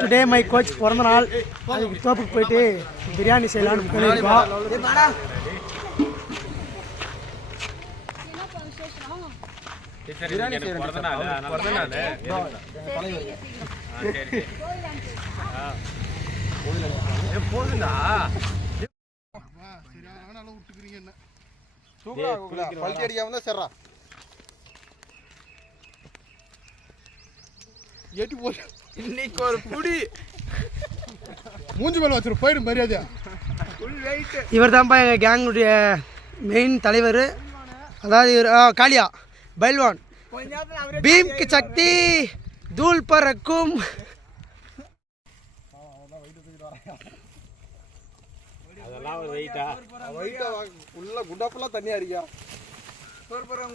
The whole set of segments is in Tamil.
டுடே மை கோச் பிறந்த நாள். அதுக்கு தோப்புக்கு போயிட்டு பிரியாணி செய்யலான்னு பண்ணியிருக்கோம். இன்னைக்கு ஒரு புடி மூஞ்சி மேல வச்சிரு போயிடும் மரியாதையா. இவர் தான்ப்பா எங்கள் கேங்குடைய மெயின் தலைவர். அதாவது இவர் காளியா பைல்வான் பீம் கி சக்தி தூள் பறக்கும். அதெல்லாம் ஒரு வெயிட்டா உள்ள குண்டாப்பெல்லாம் தண்ணியா இருக்கியா.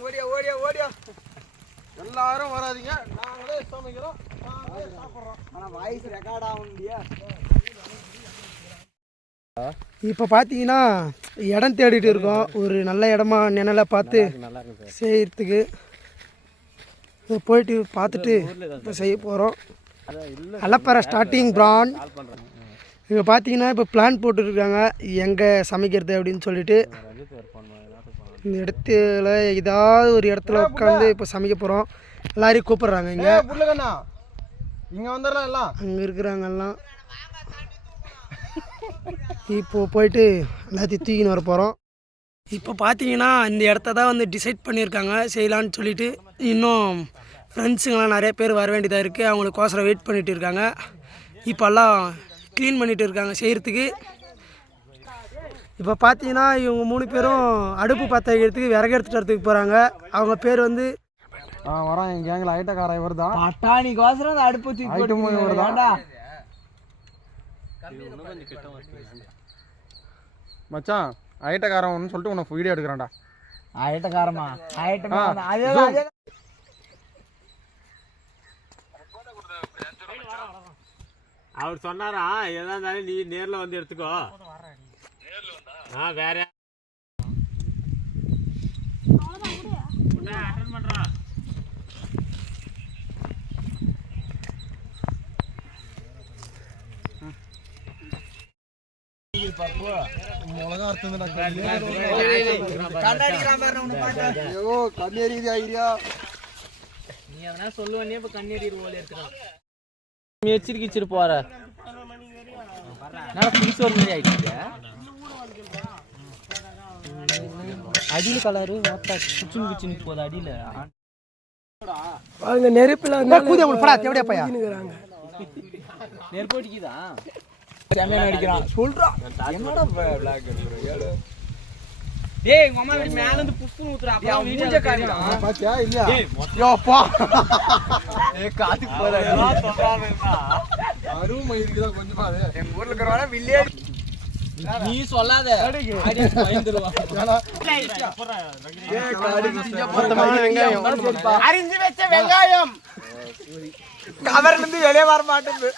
ஓடியா ஓடியா ஓடியா. எல்லாரும் வராதிங்க, நாங்களே சமைக்கிறோம், நாங்களே சாப்பிட்றோம். ஆனால் வாய்ஸ் ரெக்கார்ட் ஆகும் இல்லையா. இப்போ பார்த்தீங்கன்னா இடம் தேடிட்டு இருக்கோம். ஒரு நல்ல இடமா நிழலை பார்த்து செய்யறதுக்கு போயிட்டு பார்த்துட்டு இப்போ செய்ய போகிறோம். அலப்பற ஸ்டார்டிங் பிரான். இங்கே பார்த்தீங்கன்னா இப்போ பிளான் போட்டுருக்காங்க எங்கே சமைக்கிறது அப்படின்னு சொல்லிட்டு. இந்த இடத்துல ஏதாவது ஒரு இடத்துல உட்காந்து இப்போ சமைக்க போகிறோம். எல்லாரையும் கூப்பிட்றாங்க. இங்கே இங்கே வந்துடலாம் எல்லாம் அங்கே இருக்கிறாங்கெல்லாம். இப்போ போயிட்டு எல்லாத்தையும் தூக்கின்னு வர போகிறோம். இப்போ பார்த்தீங்கன்னா இந்த இடத்த தான் வந்து டிசைட் பண்ணியிருக்காங்க செய்யலான்னு சொல்லிட்டு. இன்னும் ஃப்ரெண்ட்ஸுங்கெல்லாம் நிறைய பேர் வர வேண்டியதாக இருக்குது. அவங்களுக்கோசரம் வெயிட் பண்ணிகிட்டு இருக்காங்க. இப்போல்லாம் க்ளீன் பண்ணிகிட்டு இருக்காங்க செய்கிறதுக்கு. இப்போ பார்த்தீங்கன்னா இவங்க 3 பேரும் அடுப்பு பற்ற வைக்கிறதுக்கு விறகு எடுத்துகிட்டு வரதுக்கு போகிறாங்க. அவங்க பேர் வந்து வரான் என் கேங்கில் ஐட்டக்கார இவர் தான். பட்டாணிக்கோசரம் அந்த அடுப்பு தூக்கி வருதாண்டா மச்சான். ஐட்டக்காரன் ஒன்று சொல்லிட்டு உனக்கு வீடியோ எடுக்கிறான்டா. ஐட்டக்காரமா ஐட்டமா அவர் சொன்னாரா எதா இருந்தாலும் நீ நேரில் வந்து எடுத்துக்கோ. வேற அட்டன் பண்றா. மிளகா நீ எதனா சொல்லுவனே இப்ப கண்ணீர் போல இருக்கிறான். எச்சிரிக்கிச்சிட்டு போற புதுசு ஒரு மாதிரி ஆயிடுச்சு. அடியில கலரு குச்சின் குச்சின் போகுது அடியில. அவங்க நெருப்பில் நெருப்பு அடிக்குதான் அடிக்கிறான் சொல்றான். என்னடா டேய் உங்க அம்மா வீட்டு மேல இருந்து புஷ்பு ஊத்துறா. அப்ப மூஞ்ச காரியம் பாத்தியா இல்ல. யோப்பா ஏ காதுக்கு போறா எல்லாம் சொல்றானுடா. அருமை இருக்குதா கொஞ்சமா. எங்க ஊர்ல இருக்கறவன வில்லேஜ் நீ சொல்லாத அடி பயந்துருவா. அரிஞ்சு வெச்ச வெங்காயம் கவர்ல இருந்து வெளியே வர மாட்டேங்குது.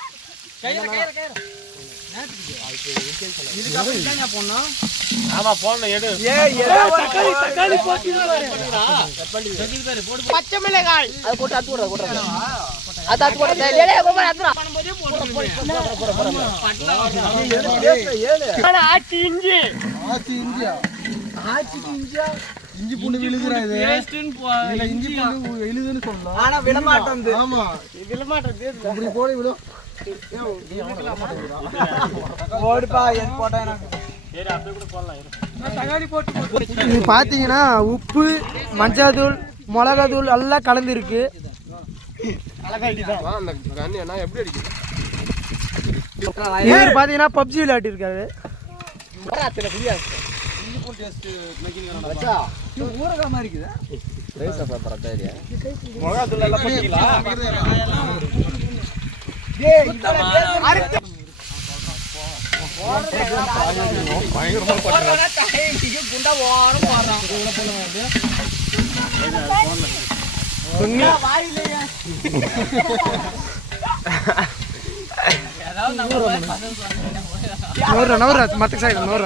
ஆமா போன எடு. தக்காளி போட்டு பச்சை மிளகாய் அது போட்டு அத்து போடுற போடுற அது அத்து போடுற ஏலே கோமா அத்துறா பண்ணும்போது போடு ஆச்சி இஞ்சி இஞ்சி பூண்டு விழுதுறா. இது டேஸ்ட்னு இல்ல இஞ்சி பூண்டு விழுதுன்னு சொல்லலாம். ஆனா விட மாட்டேங்குது. ஆமா விட மாட்டேங்குது. இப்படி போடு விடு. ஓடுப்பா என் போட்டா எனக்கு சரி அப்படியே கூட போடலாம். இது பார்த்தீங்கன்னா உப்பு மஞ்சள் மிளகாத்தூள் எல்லாம் கலந்துருக்கு. இவர் பார்த்தீங்கன்னா பப்ஜி விளையாட்டு இருக்காரு. ஊரகமா இருக்குது. குண்டா ஓரம் போடுறான். நவர மத்த சைடு நவர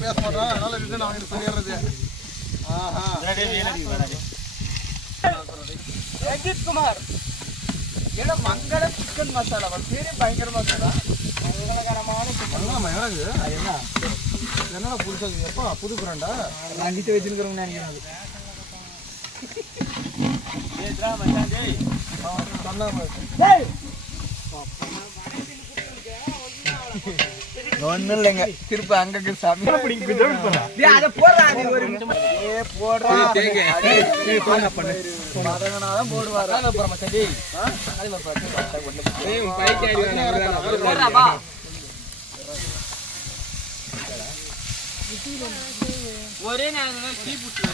பேச மாட்டான். அதனால ரிட்டன் அவங்க சொல்லிடுறது. குமார் ஏன்னா மங்களம் சிக்கன் மசாலா பேரே பயங்கர மசாலா மங்களகரமான என்னடா புதுசா எப்பா புது பிராண்டா அங்கிட்டு வச்சிருக்கிறவங்க நினைக்கிறேன் ஒன்னும் இல்லைங்க திருப்ப அங்க சாமி அதை போடுறா நீ ஒரு போடுறா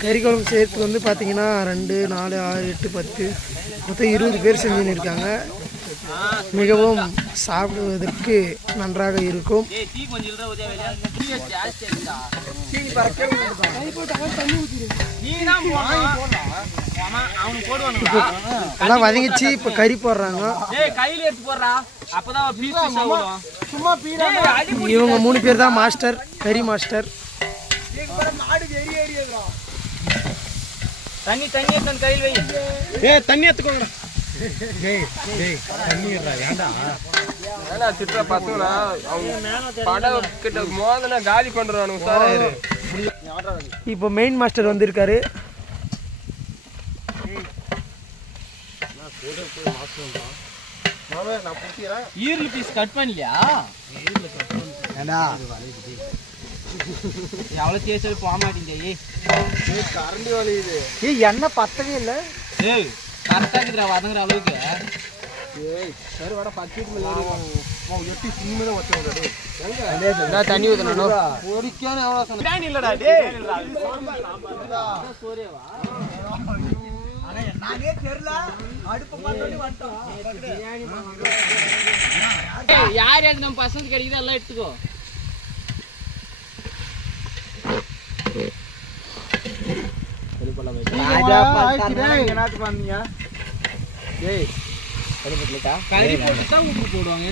கறி குழம்பு சேர்த்து வந்து பார்த்தீங்கன்னா 2, 4, 6, 8, 10 மொத்தம் 20 பேர் செஞ்சுன்னு இருக்காங்க. மிகவும் சாப்பிடுவதற்கு நன்றாக இருக்கும். எல்லாம் வதங்கிச்சு, இப்போ கறி போடுறாங்க. இவங்க 3 பேர் தான் மாஸ்டர், கறி மாஸ்டர். தண்ணி கையில் வை. தண்ணி எடுத்துக்கோங்கடா. திட்டுற பசங்களா அவங்க படம் கிட்ட மோதனா காலி பண்றானுங்க சார். இப்போ மெயின் மாஸ்டர் வந்திருக்காரு. ஈரல் பீஸ் கட் பண்ணலையா? எவ்வளோ தேய்ச்சாலும் போக மாட்டேங்குது. கரண்டி வலியுது. எண்ணெய் பத்தவே இல்லை. ஏய் கரெக்டாக இருக்குதுடா வதங்குற அளவுக்கு. சரி வட பக்கெட் எட்டி சின்ன தான் எங்க தண்ணி ஊற்றணும் பொறிக்கான எவ்வளோ சொன்ன இல்லடா நானே தெரியல அடுப்பு பார்த்தோன்னே வந்துட்டோம். யார் யாருக்கு நம்ம பசங்க கிடைக்குதோ எல்லாம் எடுத்துக்கோ. கறி போட்டு தான் உப்பு போடுவாங்க.